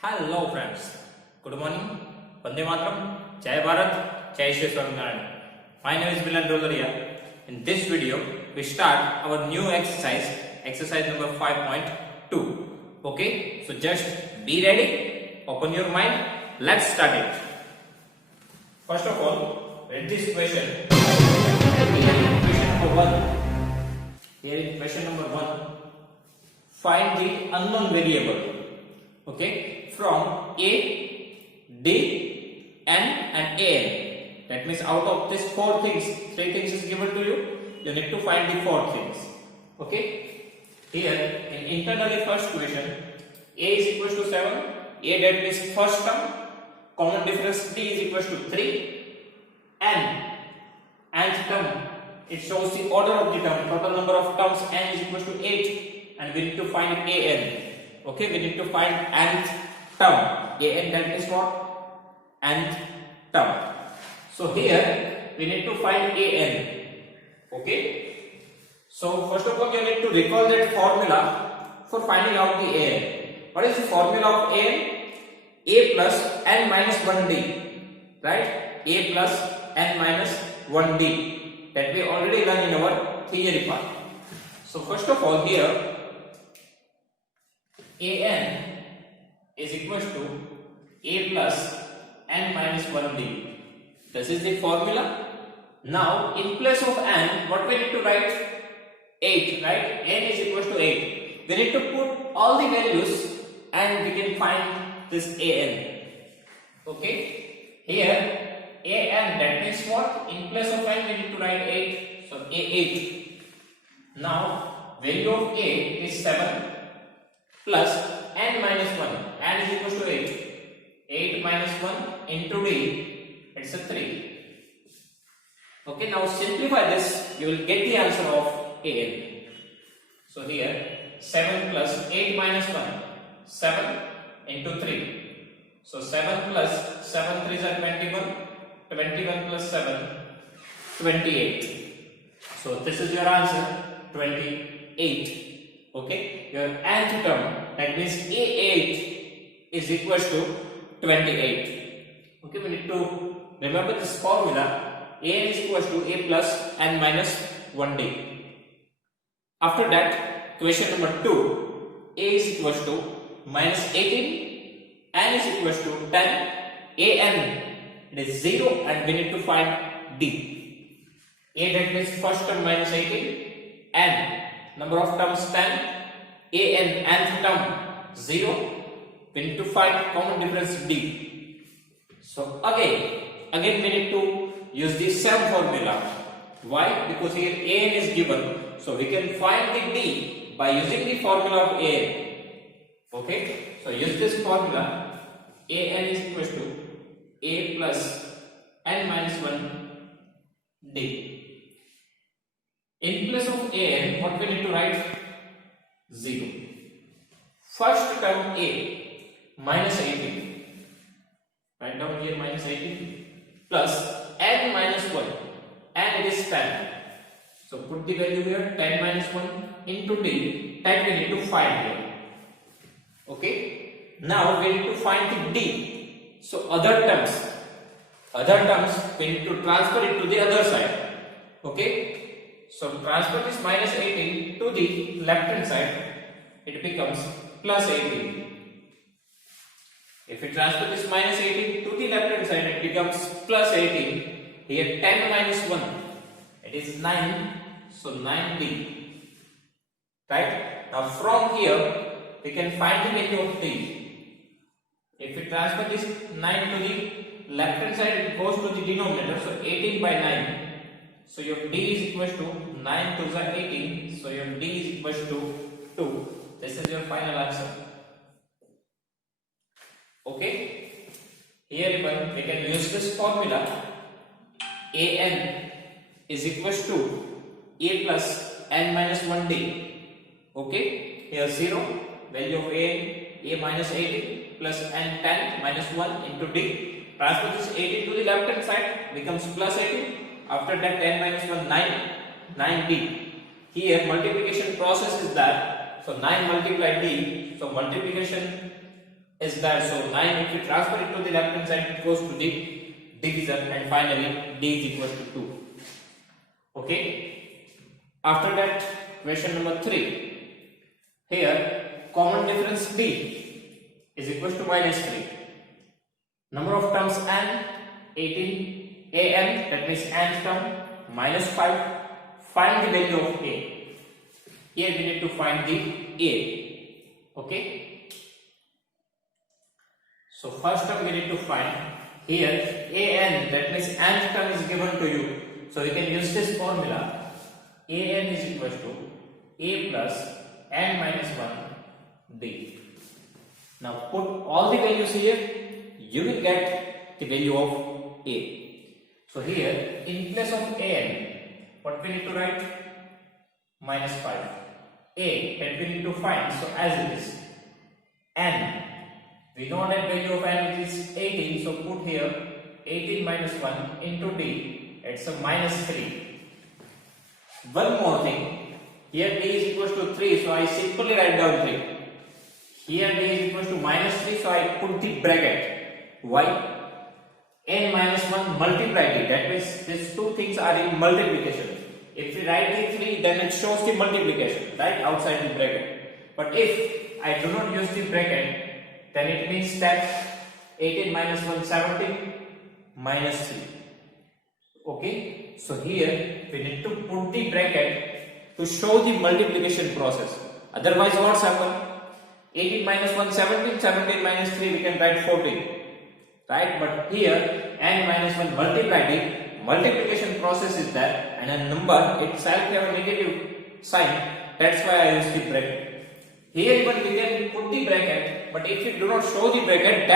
Hello friends, good morning, Vande Mataram, Jai Bharat, Jai Shri Swaminarayan. My name is Milan Dolaria. In this video, we start our new exercise, exercise number 5.2. Okay, so just be ready, open your mind, let's start it. First of all, read this question. Question number 1. Here in question number 1, find the unknown variable. Okay, from A, D, N and AN. That means out of these four things, three things is given to you. You need to find the four things. Okay, here in internally first question, A is equals to 7. A, that means first term. Common difference D is equals to 3. Nth term, it shows the order of the term. Total number of terms N is equals to 8, and we need to find AN. Okay, we need to find nth term. AN, that is what? Nth term. So here we need to find AN. Okay. So first of all, you need to recall that formula for finding out the AN. What is the formula of AN? A plus n minus 1d. Right? A plus n minus 1d. That we already learned in our theory part. So first of all, here AN is equals to A plus n minus 1d. This is the formula. Now in place of n, what we need to write? 8, right? N is equals to 8. We need to put all the values and we can find this AN. Okay? Here AN, that means what? In place of n, we need to write 8. So A8. Now value of A is 7 plus n minus 1. N is equals to 8. 8 minus 1 into d, it's a 3. Okay, now simplify this, you will get the answer of AN. So here 7 plus 8 minus 1, 7 into 3. So 7 plus 7 3s are 21. 21 plus 7, 28. So this is your answer, 28. Okay, your nth term, that means A8 is equals to 28. Okay, we need to remember this formula. A is equals to A plus n minus 1d. After that, question number 2, A is equals to minus 18, n is equals to 10, an it is 0, and we need to find d. A, that means first term minus 18, n number of terms 10, an nth term 0. We need to find common difference d. So again we need to use the same formula. Why? Because here an is given, so we can find the d by using the formula of an. Okay, so use this formula. An is equals to A plus n minus 1 d. In place of an, what we need to write? 0. First term A minus 18. Write down here minus 18 plus n minus 1. And it is 10. So put the value here, 10 minus 1 into d. 10 we need to find here. Okay. Now we need to find the d. So other terms we need to transfer it to the other side. Okay. So transfer this minus 18 to the left hand side. It becomes plus 18. If we transfer this minus 18 to the left hand side, it becomes plus 18. Here 10 minus 1, it is 9. So 9d. Right? Now from here, we can find the value of d. If we transfer this 9 to the left hand side, it goes to the denominator. So 18 by 9. So your d is equals to 9 to the 18. So your d is equals to 2. This is your final answer. Okay. Here we can use this formula. An is equals to A plus n minus 1d. Okay. Here 0. Value of A minus 18 plus n 10 minus 1 into d. Transfer this 18 to the left hand side, becomes plus 18. After that 10 minus 1, 9d. Here multiplication process is that. So 9 multiply d. So multiplication is that, so 9, if we transfer it to the left hand side, it goes to the division, and finally d is equal to 2. Okay. After that, question number 3. Here, common difference b is equal to minus 3. Number of terms n, 18, an, that means nth term, minus 5. Find the value of a. Here we need to find the a. Okay. So first term we need to find. Here an, that means nth term is given to you. So we can use this formula. An is equal to a plus n minus 1 b. Now put all the values here. You will get the value of a. So here in place of an, what we need to write? Minus 5. A that we need to find. So as it is n. We know that value of n is 18. So put here 18 minus 1 into d. It's a minus 3. One more thing. Here d is equal to 3. So I simply write down 3. Here d is equal to minus 3. So I put the bracket. Why? N minus 1 multiply d. That means these two things are in multiplication. If we write the 3, then it shows the multiplication, right, outside the bracket. But if I do not use the bracket, then it means that 18 minus 1, 17 minus 3. Okay, so here we need to put the bracket to show the multiplication process. Otherwise, what's happened? 18 minus 1, 17, 17 minus 3, we can write 14. Right, but here n minus 1 multiply the multiplication process is there, and a number itself have a negative sign. That's why I use the bracket. Here even we can put the bracket, but if you do not show the bracket,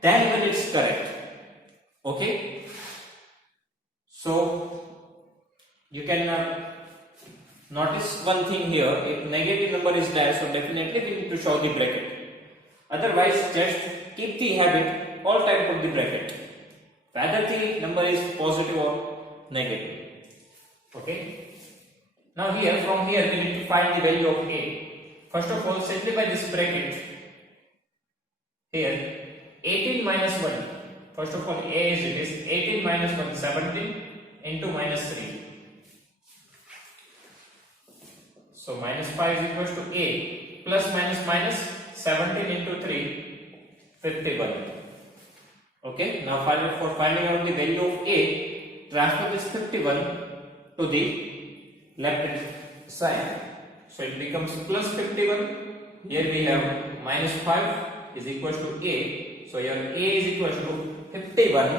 then even it's correct. Okay. So you can notice one thing here. If negative number is there, so definitely we need to show the bracket. Otherwise, just keep the habit. All time put the bracket, whether the number is positive or negative. Okay. Now here, from here we need to find the value of a. First of all, simplify this bracket. Here 18 minus 1. First of all, a is this 18 minus 1, 17 into minus 3. So minus 5 is equal to a, plus minus minus 17 into 3, 51. Okay, now for finding out the value of a, transfer this 51 to the left hand side. So it becomes plus 51. Here we have minus 5 is equal to a. So your a is equal to 51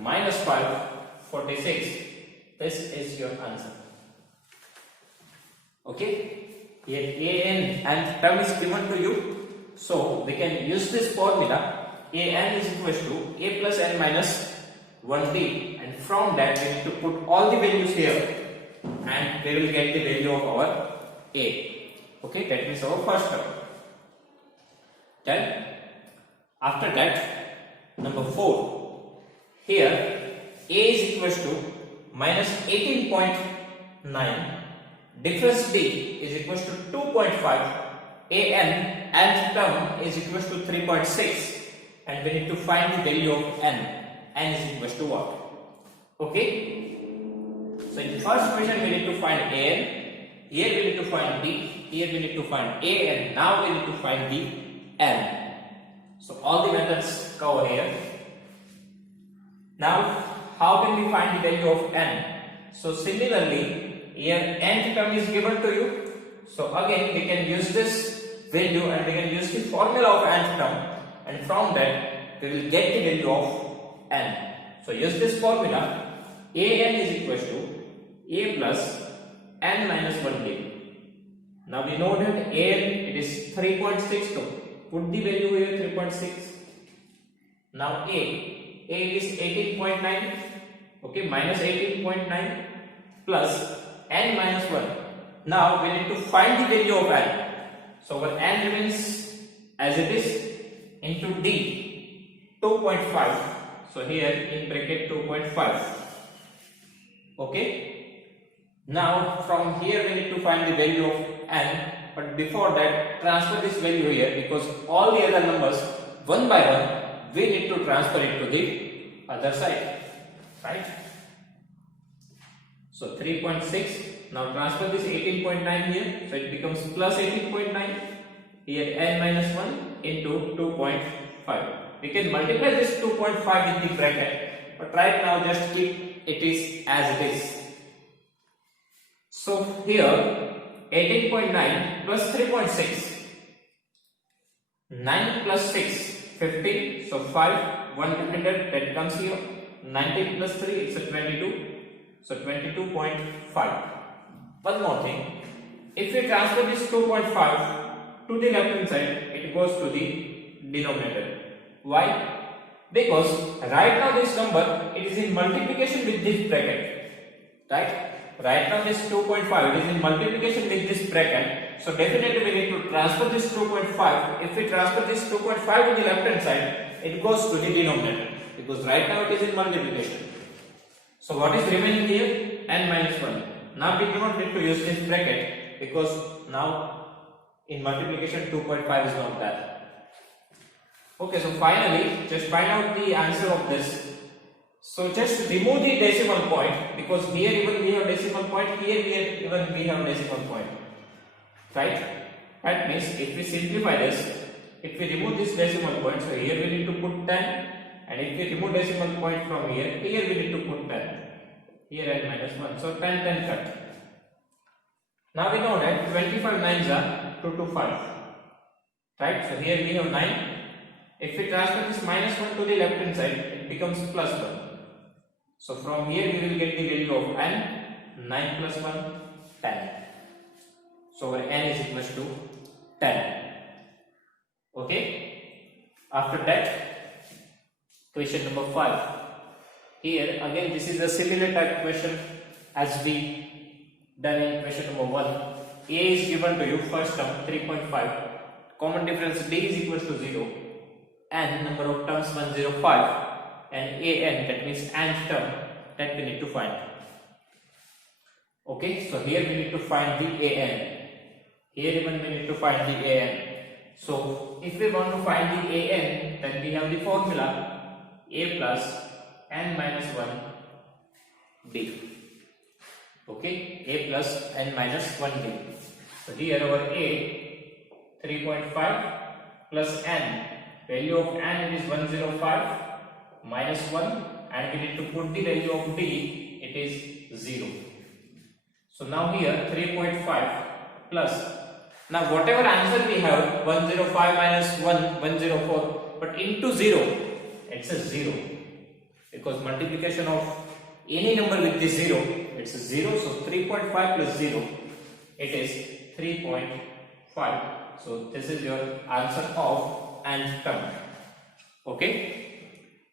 minus 5, 46. This is your answer. Okay, here and term is given to you. So we can use this formula. An is equal to a plus n minus 1d, and from that we need to put all the values here, and we will get the value of our a. Okay, that means our first term. Then after that, number 4. Here a is equal to minus 18.9. Difference d is equal to 2.5. Nth term is equal to 3.6. And we need to find the value of n. N is equal to what? Okay. So in the first question we need to find an. Here we need to find d. Here we need to find a, and now we need to find the n. So all the methods cover here. Now how can we find the value of n? So similarly, here nth term is given to you. So again we can use this value and we can use the formula of nth term. And from that we will get the value of n. So use this formula. An is equal to a plus n minus 1d. Now we know that an it is 3.62. Put the value here 3.6. Now a is 18.9. Okay, minus 18.9 plus n minus 1. Now we need to find the value of n. So our n remains as it is, into d 2.5. So here in bracket 2.5. Okay. Now from here we need to find the value of n, but before that transfer this value here, because all the other numbers one by one we need to transfer it to the other side, right? So 3.6, now transfer this 18.9 here, so it becomes plus 18.9, here n minus 1 into 2.5. We can multiply this 2.5 with the bracket, but right now just keep it is as it is. So here 18.9 plus 3.6, 9 plus 6, 15, so 5, 1 remainder, that comes here. 19 plus 3, it's a 22, so 22.5. One more thing, if we transfer this 2.5 to the left hand side, it goes to the denominator. Why? Because right now this number, it is in multiplication with this bracket, right? Right now this 2.5 is in multiplication with this bracket, so definitely we need to transfer this 2.5. If we transfer this 2.5 to the left hand side, it goes to the denominator, because right now it is in multiplication. So what is remaining here? N minus 1. Now we do not need to use this bracket, because now in multiplication 2.5 is not that. Okay, so finally just find out the answer of this. So just remove the decimal point, because here even we have decimal point, here even we have decimal point, right? That means if we simplify this, if we remove this decimal point, so here we need to put 10, and if we remove decimal point from here, here we need to put 10, here n minus 1, so 10, 10 cut. Now we know that 25 nines are 225, right? So here we have 9. If we transfer this minus 1 to the left hand side, it becomes plus 1. So from here we will get the value of n, 9 plus 1, 10. So our n is equals to 10. Okay. After that, question number 5. Here again this is a similar type question as we done in question number 1. A is given to you, first term 3.5. Common difference d is equals to 0. N number of terms 105. And an, that means nth term, that we need to find. Okay, so here we need to find the an. Here even we need to find the an. So if we want to find the an, then we have the formula a plus n minus 1 d. Okay, a plus n minus 1 d. So here our a 3.5 plus n, value of n is 105 minus 1, and we need to put the value of d, it is 0. So now here 3.5 plus, now whatever answer we have, 105 minus 1, 104, but into 0, it's a 0, because multiplication of any number with this 0, it's a 0, so 3.5 plus 0, it is 3.5. So this is your answer of nth term. Okay.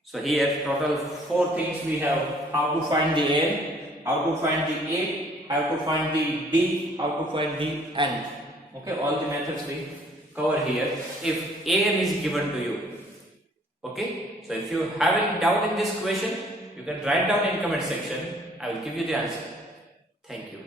So here total 4 things we have: how to find the n, how to find the a, how to find the d, how to find the n. Okay, all the methods we cover here if an is given to you. Okay, so if you have any doubt in this question, you can write down in comment section. I will give you the answer. Thank you.